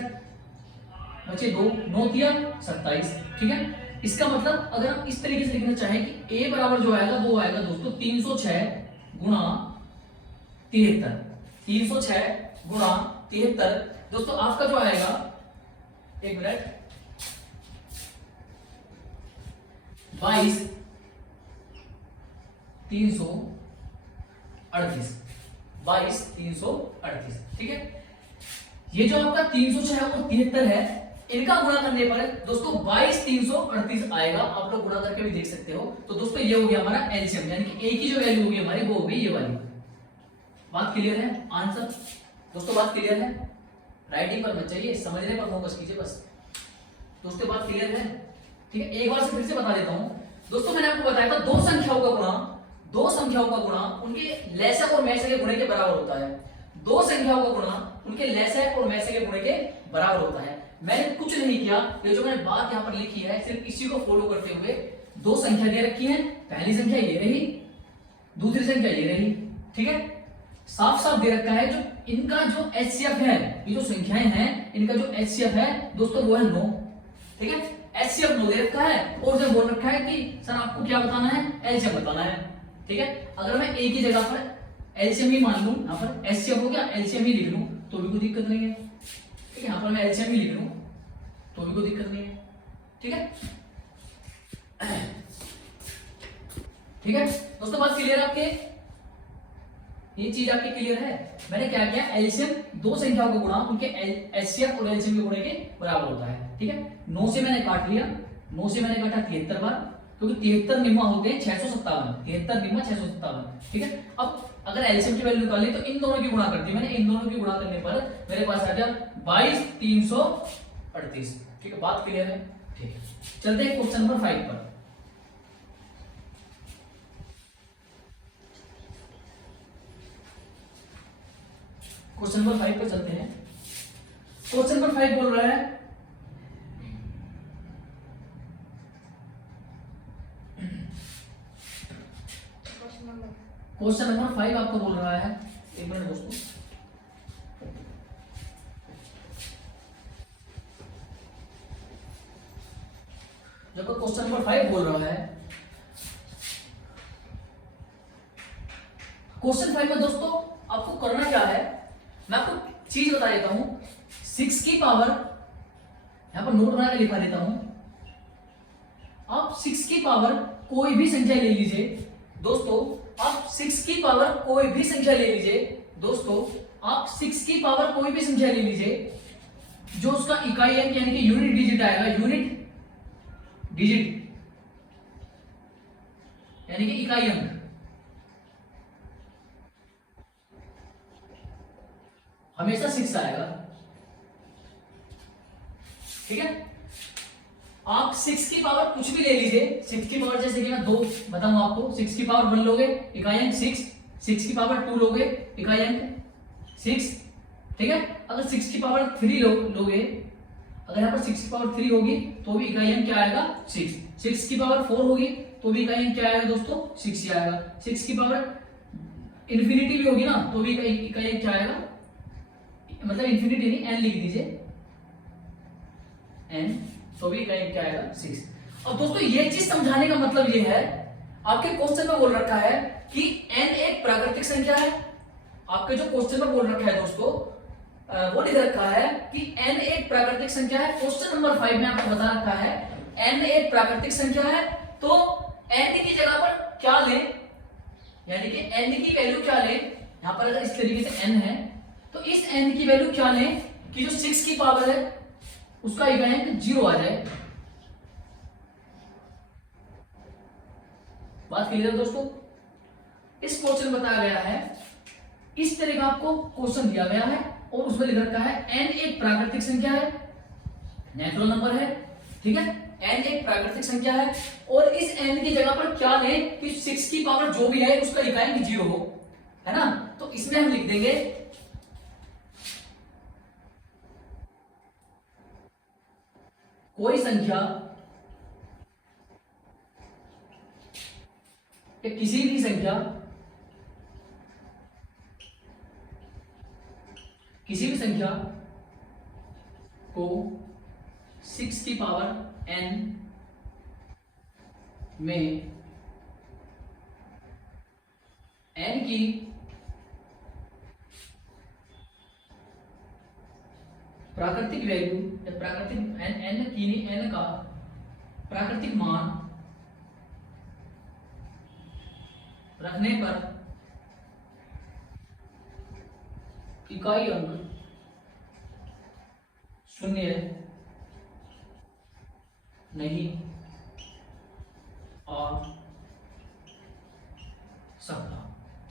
बचे 2, 9 3 27। ठीक है। इसका मतलब अगर हम इस तरीके से लिखना चाहें कि a बराबर जो आएगा वो आएगा दोस्तों 306 गुणा 73। 306 गुणा 73 दोस्तों आपका जो आएगा, एक मिनट, 22 338। 22 338। ठीक है। ये जो आपका 306 और 73 है, इनका गुणा करने पर दोस्तों 22 338 आएगा। आप लोग गुणा करके भी देख सकते हो। तो दोस्तों ये हो गया हमारा एलसीएम, यानी कि a की जो वैल्यू होगी हमारी वो हो गई ये वाली। बात क्लियर है? आंसर दोस्तों बात क्लियर है? राइटिंग पर मत चाहिए, समझने पर फोकस कीजिए बस। दोस्तों बात क्लियर है? ठीक है। एक बार से फिर से बता देता हूं दोस्तों, मैंने आपको बताया था दो संख्याओं का गुणा उनके लैसा और मैसे के गुणे के बराबर होता है। दो संख्याओं का गुणा उनके लैसा और मैसे के गुणे के बराबर होता है। मैंने कुछ नहीं किया, ये जो मैंने बात यहाँ पर लिखी है सिर्फ इसी को फॉलो करते हुए दो संख्या दे रखी है, पहली संख्या ये रही, दूसरी संख्या ये रही। ठीक है। साफ साफ दे रखा है जो इनका जो एचसीएफ है, ये जो संख्याएं हैं इनका जो एचसीएफ है दोस्तों वो है 9। ठीक है। एचसीएफ 9 दे रखा है और जब बोल रखा है कि सर आपको क्या बताना है, एलसीएम बताना है। ठीक है। अगर मैं एक ही जगह पर एलसीएम ही मान लूं, यहाँ पर एचसीएफ हो गया, एलसीएम ही लिख लूं तो भी कोई दिक्कत नहीं है। ठीक है। यहाँ पर मैं एलसीएम ही लिख लूं तो भी कोई दिक्कत नहीं है। ठीक है। ठीक है दोस्तों, बात क्लियर है आपके? ये चीज आपकी क्लियर है? मैंने क्या किया, एलसीएम दो संख्याओं का गुणा उनके एचसीएफ और एलसीएम के गुणे के बराबर होता है। ठीक है। 9 से मैंने काट लिया, 9 से मैंने काटा 73 बार, क्योंकि 73 निम्मा होते हैं 657, 73 निम्मा 657। ठीक है। अब अगर एलसीएम की वैल्यू निकालनी तो इन दोनों की गुणा कर दी मैंने, इन दोनों की गुणा करने पर मेरे पास आ गया 22 338। ठीक है। बात क्लियर है? ठीक है। चलते हैं क्वेश्चन नंबर 5 पर। क्वेश्चन नंबर 5 पर चलते हैं। क्वेश्चन नंबर 5 बोल रहा है क्वेश्चन नंबर 5 आपको बोल रहा है, एक मिनट दोस्तों, जब क्वेश्चन नंबर 5 बोल रहा है, क्वेश्चन 5 में दोस्तों आपको करना क्या है, मैं आपको चीज बता देता हूं। 6 की पावर, यहां पर नोट बना के लिखा देता हूं, आप 6 की पावर कोई भी संख्या ले लीजिए दोस्तों, आप 6 की पावर कोई भी संख्या ले लीजिए दोस्तों, आप 6 की पावर कोई भी संख्या ले लीजिए, जो उसका इकाई अंक यानी कि यूनिट डिजिट आएगा, यूनिट डिजिट यानी कि इकाई अंक हमेशा 6 आएगा। ठीक है, आप 6 की पावर कुछ भी ले लीजिए, 6 की पावर जैसे कि मैं 2 बताऊं आपको, 6 की पावर 1 लोगे इकाई अंक 6, 6 की पावर 2 लोगे इकाई अंक 6। ठीक है, अगर 6 की पावर 3 लोगे, अगर यहाँ पर 6 की पावर 3 होगी तो भी इकाई अंक क्या आएगा 6। 6 की पावर 4 होगी तो भी इकाई अंक क्या आएगा दोस्तों 6 ही आएगा। 6 की पावर इन्फिनिटी भी होगी ना तो भी इकाई अंक क्या आएगा, मतलब इन्फिनिटी नहीं, एन लिख दीजिए, एन, तो भी इकाई अंक क्या आएगा 6। और दोस्तों ये चीज समझाने का मतलब ये है, आपके क्वेश्चन में बोल रखा है कि n एक प्राकृतिक संख्या है। आपके जो क्वेश्चन में बोल रखा है दोस्तों, वो लिख रखा है कि n एक प्राकृतिक संख्या है। क्वेश्चन नंबर 5 में आपको बता रखा है n एक प्राकृतिक संख्या है, तो n की जगह पर क्या लें, यानी कि n की वैल्यू क्या लें। यहां पर अगर इस तरीके से n है तो इस n की वैल्यू क्या लें कि जो 6 की पावर है उसका इकाई अंक 0 आ जाए। बात क्लियर है दोस्तों। इस क्वेश्चन में बताया गया है, इस तरह का आपको क्वेश्चन दिया गया है और उसमें लिख रखा है n एक प्राकृतिक संख्या है, नेचुरल नंबर है। ठीक है, n एक प्राकृतिक संख्या है और इस n की जगह पर क्या लें कि 6 की पावर जो भी है उसका इकाई अंक 0 हो, है ना। तो इसमें हम लिख देंगे कोई संख्या या किसी भी संख्या, किसी भी संख्या को 6 की पावर n में n की प्राकृतिक वैल्यू या प्राकृतिक n की n का प्राकृतिक मान रखने पर इकाई अंक 0 नहीं आ सकता।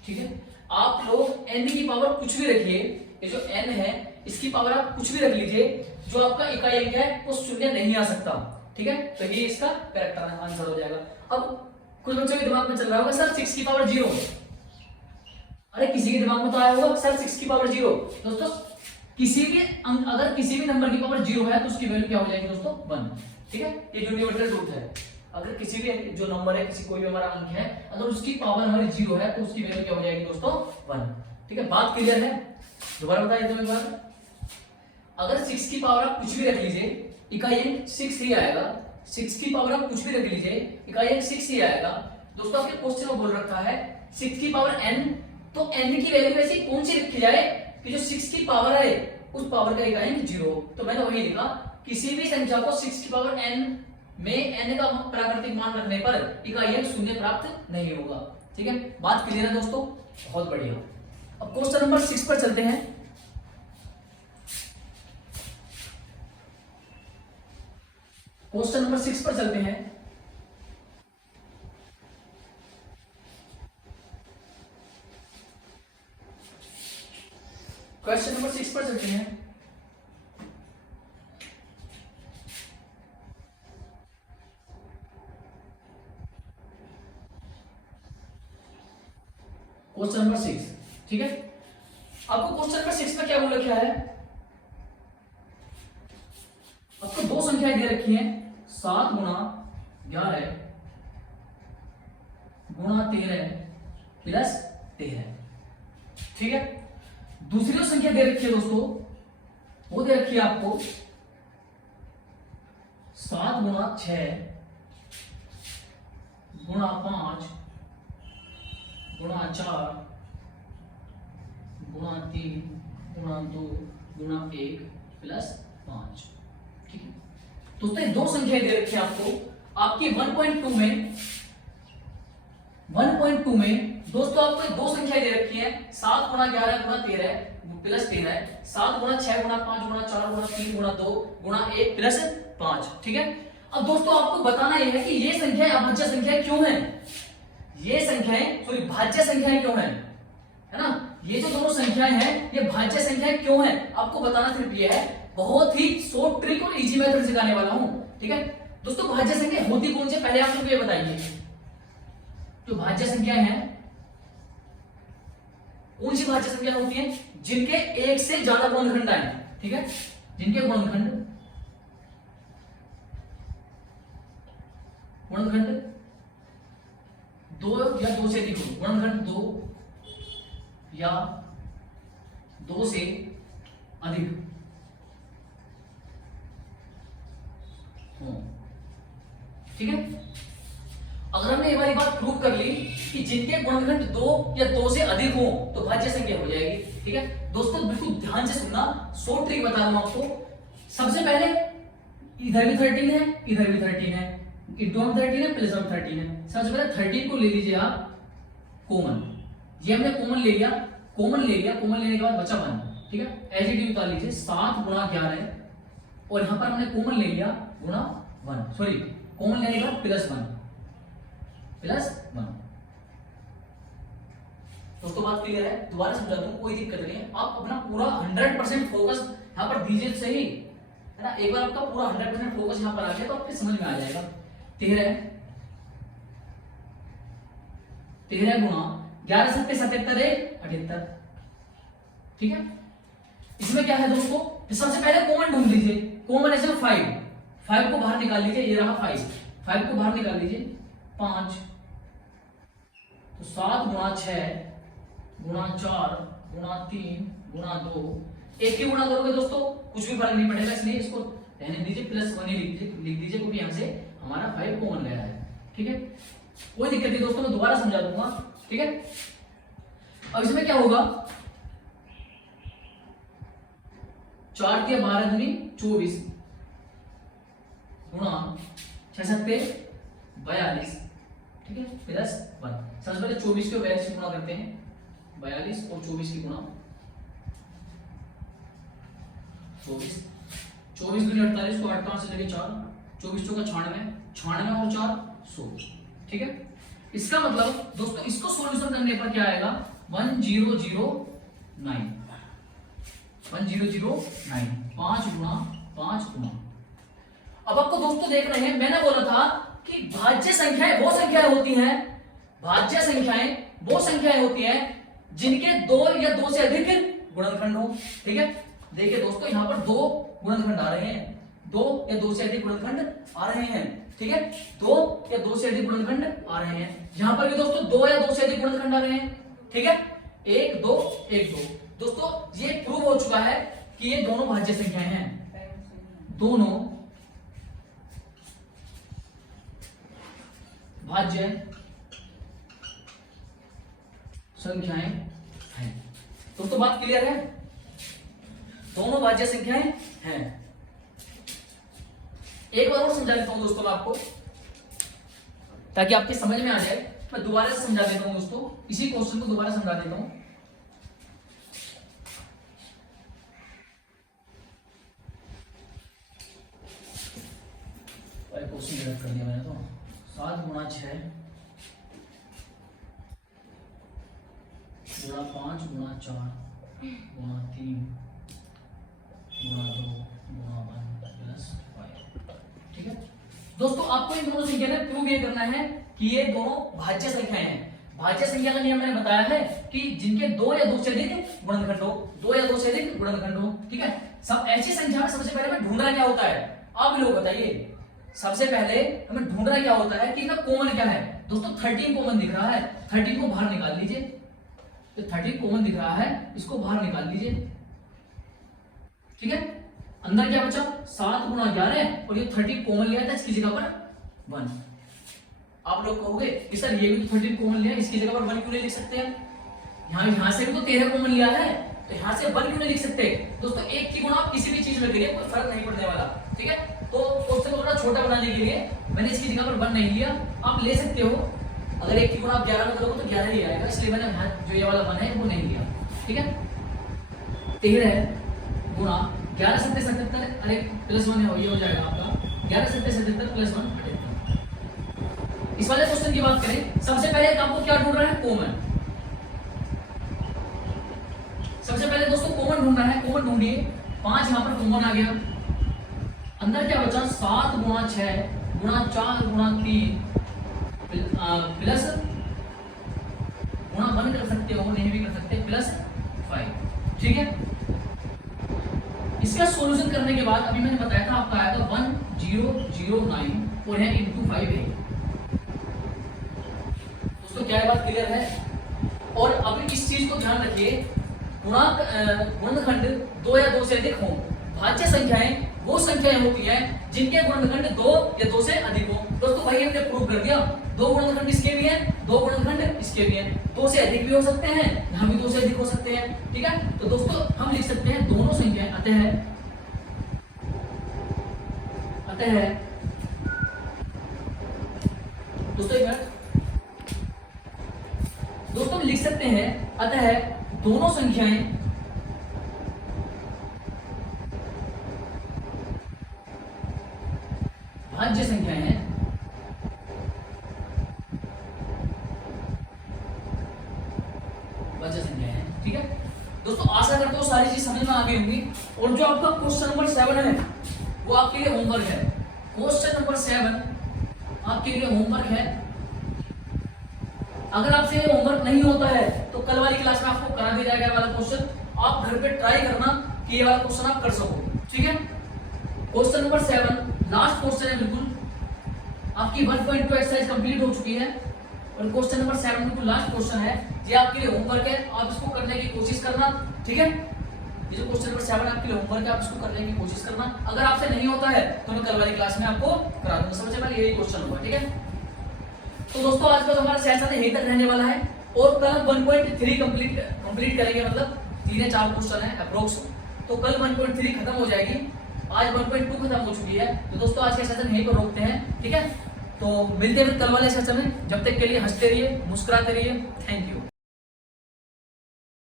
ठीक है, आप लोग n की पावर कुछ भी रखिए, ये जो n है इसकी पावर आप कुछ भी रख लीजिए, जो आपका इकाई अंक है वो 0 नहीं आ सकता। ठीक है, तो ये इसका करेक्ट आंसर हो जाएगा। अब कुछ बच्चों के दिमाग में चल रहा होगा सर 6 की पावर 0, अरे किसी के दिमाग में तो आया होगा सर 6 की पावर 0। दोस्तों किसी भी अंक, अगर किसी भी नंबर की पावर 0 है तो उसकी वैल्यू क्या हो जाएगी दोस्तों 1। ठीक है, ये यूनिवर्सल ट्रूथ है। अगर किसी भी जो नंबर है, किसी कोई भी हमारा अंक है, अगर उसकी पावर हमारी 0 है तो उसकी वैल्यू क्या हो जाएगी दोस्तों 1। ठीक है, बात क्लियर है। दोबारा बताइए तो एक बार, अगर 6 की पावर आप कुछ भी रख लीजिए इकाई अंक 6 ही आएगा। 6 की पावर आप कुछ भी रख लीजिए इकाई अंक 6 ही आएगा। दोस्तों आपके क्वेश्चन में बोल रखा है 6 की पावर n, तो n की वैल्यू ऐसी कौन सी रखी जाए कि जो 6 की पावर है उस पावर का इकाई अंक 0 हो। तो मैंने वही लिखा, किसी भी संख्या को 6 की पावर n में n का प्राकृतिक मान रखने पर इकाई अंक 0 प्राप्त नहीं होगा। ठीक है, बात क्लियर है दोस्तों, बहुत बढ़िया। अब क्वेश्चन नंबर 6 पर चलते हैं। क्वेश्चन नंबर 6 पर चलते हैं। क्वेश्चन नंबर 6 पर चलते हैं। क्वेश्चन नंबर 6, ठीक है, आपको क्वेश्चन नंबर 6 में क्या बोल रखा है, आपको दो संख्याएं दे रखी हैं 7 गुणा 11 गुणा 13 प्लस 13। ठीक है, दूसरी जो संख्या दे रखी है दोस्तों वो दे रखी है आपको 7 गुणा 6 गुणा 5 गुणा 4 गुणा 3 गुणा 2 गुणा 1 प्लस 5। ठीक है दोस्तों, ये दो संख्याएं दे रखी है आपको। आपकी 1.2 में दोस्तों आपको दो संख्याएं दे रखी है 7 गुणा 11 गुणा 13 प्लस 13, 7 गुणा 6 गुणा 5 गुणा 4 गुणा 3 गुणा 2 गुणा 1 प्लस 5। ठीक है, अब दोस्तों आपको बताना यह है कि ये संख्याएं अभाज्य संख्याएं क्यों हैं, ये संख्याएं सॉरी भाज्य संख्याएं क्यों हैं, है ना। ये जो दोनों संख्याएं हैं ये भाज्य संख्याएं क्यों हैं, आपको बताना सिर्फ ये है। बहुत ही शॉर्ट ट्रिक और इजी मेथड सिखाने वाला हूं, ठीक है। दोस्तों भाज्य संख्या होती कौन सी, पहले आप लोग ये बताइए। जो भाज्य संख्याएं हैं कौन सी भाज्य संख्या होती है, जिनके एक से ज्यादा गुणनखंड आए, ठीक है। जिनके गुणनखंड दो या दो से अधिक हो, गुणनखंड दो या दो से अधिक हो, ठीक है। अगर हमने ये वाली बात प्रूव कर ली कि जिनके गुणनखंड दो या दो से अधिक हो तो भाज्य संख्या हो जाएगी, ठीक है। दोस्तों बिल्कुल ध्यान से सुनना, शॉर्ट ट्रिक बता रहा हूं आपको। सबसे पहले इधर भी 13 है, इधर भी 13 है, इंटू में 13 है, प्लस में 13 है। सबसे पहले 13 को ले लीजिए आप कॉमन, ये हमने कॉमन ले लिया, कॉमन लेने के बाद बचा 1, ठीक है। एलजीडी उतार लीजिए, 7 गुणा 11 और यहां पर हमने कॉमन ले लिया गुणा 1, सॉरी कॉमन लेने के बाद प्लस 1। दोस्तों बात क्लियर है, दोबारा समझा दूं, कोई दिक्कत नहीं है। आप अपना पूरा 100% फोकस यहां पर दीजिए सही, है ना। एक बार आपका पूरा 100% फोकस यहां पर आ गया तो आपके समझ में आ जाएगा। 13 गुणा 11 7 77 78, ठीक है। इसमें क्या है दोस्तों, सबसे पहले कॉमन ढूंढ लीजिए। कॉमन है 5 को बाहर निकाल लीजिए, ये रहा 5 को बाहर निकाल लीजिए 5, तो 7 गुणा 6 गुणा 4 गुणा 3 गुणा 2, एक की गुणा करोगे दोस्तों कुछ भी फर्क नहीं पड़ेगा, इसलिए इसको रहने दीजिए, प्लस 1 ही लिख दीजिए क्योंकि यहां से हमारा 5 कॉमन गया है, ठीक है। कोई दिक्कत नहीं दोस्तों, मैं दोबारा समझा दूंगा, ठीक है। अब इसमें क्या होगा, 4 के 12 दूनी 24 गुणा 6 7 42, ठीक है, प्लस 1। सबसे पहले 24 को 42 से गुणा करते हैं, 42 और 24 की गुणा 24 दूनी 48 को 8 से लेके 4, 24 चौका 96 और 4 100, ठीक है। इसका मतलब दोस्तों इसको सॉल्यूशन करने पर क्या आएगा, 1009, 5 गुणा 5 गुणा। अब आपको दोस्तों देख रहे हैं, मैंने बोला था कि भाज्य संख्याएं वो संख्याएं होती हैं, भाज्य संख्याएं वो संख्याएं होती हैं जिनके 2 या 2 से अधिक गुणनखंड हो, ठीक है। देखिए दोस्तों यहां पर 2 गुणनखंड आ रहे हैं, 2 या 2 से अधिक गुणनखंड आ रहे हैं, ठीक है। 2 या 2 से अधिक गुणनखंड आ रहे हैं, यहां पर भी दोस्तों 2 या 2 से अधिक गुणनखंड आ रहे हैं, ठीक है। 1 2 1 2। दोस्तों ये प्रूव हो चुका है कि ये दोनों भाज्य संख्याएं हैं, दोनों भाज्य संख्याएं हैं। दोस्तों बात क्लियर है, दोनों भाज्य संख्याएं हैं। एक बार और समझा देता हूं दोस्तों मैं आपको, ताकि आपके समझ में आ जाए। मैं दोबारा से समझा देता हूं दोस्तों, इसी क्वेश्चन को दोबारा समझा देता हूं। क्वेश्चन गलत कर दिया मैंने तो। 7 गुणा 6 गुणा 5 गुणा 4 गुणा 3 गुणा 2 गुणा 1 प्लस 5, ठीक है। दोस्तों आपको इन दोनों संख्या में प्रूव ये करना है कि ये दोनों भाज्य संख्याएं हैं। भाज्य संख्या का नियम मैंने बताया है कि जिनके 2 या 2 से अधिक गुणनखंड हो, 2 या 2 से अधिक गुणनखंड हो, ठीक है। सब ऐसी संख्या में सबसे पहले हमें ढूंढना क्या होता है, आप लोग बताइए। सबसे पहले हमें ढूंढना क्या होता है कि इनका कॉमन क्या है। दोस्तों 13 कॉमन दिख रहा है, 13 को बाहर निकाल लीजिए, तो 13 कॉमन दिख रहा है, इसको बाहर निकाल लीजिए, ठीक है। अंदर क्या बचा, 7 गुणा 11 और ये 13 कॉमन लिया था, इसकी जगह पर 1। आप लोग कहोगे कि सर ये भी तो 13 कॉमन लिया, इसकी जगह पर 1 क्यों नहीं लिख सकते हैं। यहां से भी तो 13 कॉमन लिया है, तो यहां से 1 क्यों नहीं लिख सकते। दोस्तों एक की गुणा आप किसी भी चीज में करिए, कोई फर्क नहीं पड़ने वाला, ठीक है। तो क्वेश्चन को थोड़ा छोटा बनाने के लिए मैंने इसकी जगह पर 1 नहीं लिया, आप ले सकते हो। अगर एक की गुणा आप 11 में करोगे तो 11 ही आएगा, इसलिए मैंने जो ये वाला 1 है वो नहीं लिया, ठीक है। 13 गुणा 11 7 77, अरे प्लस 1 है, ये हो जाएगा आपका 11 7 77 प्लस 1 78। इस वाले क्वेश्चन की बात करें, सबसे पहले आपको क्या ढूंढना है, कॉमन। सबसे पहले दोस्तों कॉमन ढूंढना है, कॉमन ढूंढिए। 5 यहाँ पर कॉमन आ गया, अंदर क्या बचा 7 गुणा 6 गुणा 4 गुणा 3 प्लस गुणा 1 कर सकते हो, नहीं भी कर सकते, प्लस 5। ठीक है, इसका सॉल्यूशन करने के बाद अभी मैंने बताया था आपका आया था 1009 और है इंटू 5 है। दोस्तों क्या बात क्लियर है? और अभी इस चीज को ध्यान रखिए, गुणनखंड 2 या 2 से अधिक हो। भाज्य संख्याएं वो संख्याएं होती हैं जिनके गुणनखंड 2 या 2 से अधिक हो। दोस्तों भाई हमने प्रूव कर दिया, 2 गुणनखंड इसके भी हैं, 2 गुणनखंड इसके भी हैं, 2 से अधिक भी हो सकते हैं, यहाँ भी 2 से अधिक हो सकते हैं। ठीक है, तो दोस्तों हम लिख सकते हैं दोनों संख्याएं अतः दोस्तों एक मिनट, दोस्तों हम लिख सकते हैं अतः दोनों संख्याएं भाज्य संख्याएं हैं। भाज्य संख्याएं हैं। ठीक है दोस्तों, आशा करता हूं सारी चीज समझ में आ गई होंगी। और जो आपका क्वेश्चन नंबर 7 है वो आपके लिए होमवर्क है। क्वेश्चन नंबर 7 आपके लिए होमवर्क है। अगर आपसे ये होमवर्क नहीं होता है तो कल वाली क्लास में आपको करा दिया जाएगा वाला क्वेश्चन, आप घर पे ट्राई करना कि ये वाला क्वेश्चन आप कर सको। ठीक है, क्वेश्चन नंबर 7 लास्ट क्वेश्चन है, बिल्कुल आपकी 1.2 एक्सरसाइज कंप्लीट हो चुकी है और क्वेश्चन नंबर 7 बिल्कुल लास्ट क्वेश्चन है। ये आपके लिए होमवर्क है, आप इसको करने की कोशिश करना। ठीक है, ये जो क्वेश्चन नंबर 7 आपके लिए होमवर्क है, आप इसको करने की कोशिश करना। अगर आपसे नहीं होता है तो मैं कल वाली क्लास में आपको करा दूंगा। सबसे पहले यही क्वेश्चन होगा। ठीक है, तो दोस्तों आज का तो हमारा सेशन यहीं तक रहने वाला है और कल हम 1.3 कंप्लीट करेंगे, मतलब 3 या 4 क्वेश्चन है अप्रोक्स, तो कल 1.3 खत्म हो जाएगी। आज 1.2 खत्म हो चुकी है। तो दोस्तों आज के सेशन यहीं पर रोकते हैं। ठीक है, तो मिलते हैं कल वाले सेशन में। जब तक के लिए हंसते रहिए, मुस्कुराते रहिए। Thank you.